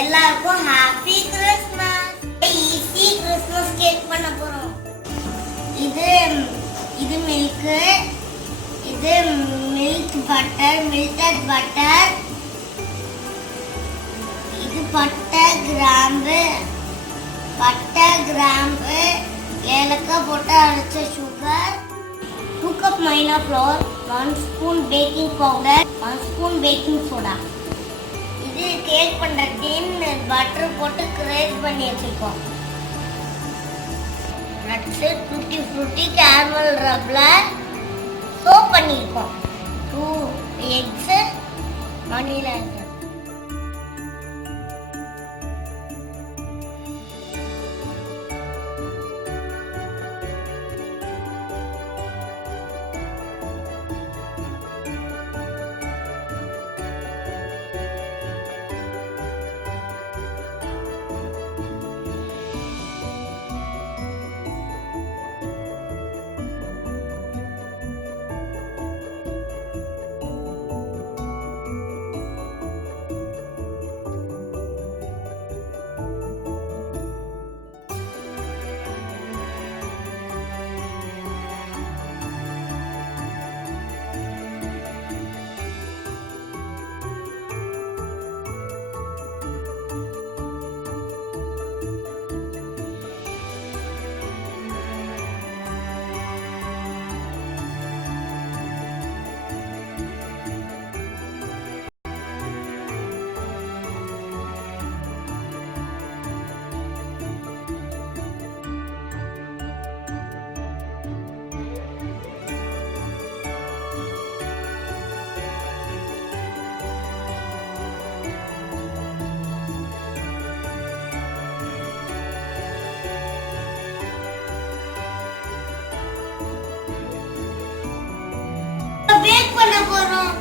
எல்லாருக்கும் happy Christmas. Easy Christmas cake பண்ண போறோம். இது இது மில்க், இது மில்க் பட்டர், மில்டட் பட்டர், இது பட்டை கிராம்பு, ஏலக்காய் போட்டு அரைச்ச sugar, 2 cup maida flour, 1 spoon baking powder, 1 spoon baking soda. இது கேக் பண்ற டின் பட்டர் போட்டு கிரேட் பண்ணி வச்சிருக்கோம். நட்ஸ், டூட்டி ஃப்ரூட்டி, கேரமல் ரப்ல சோப் பண்ணிருக்கோம். 2 எக்ஸ், வனிலா. பேக் பண்ண போறோம்.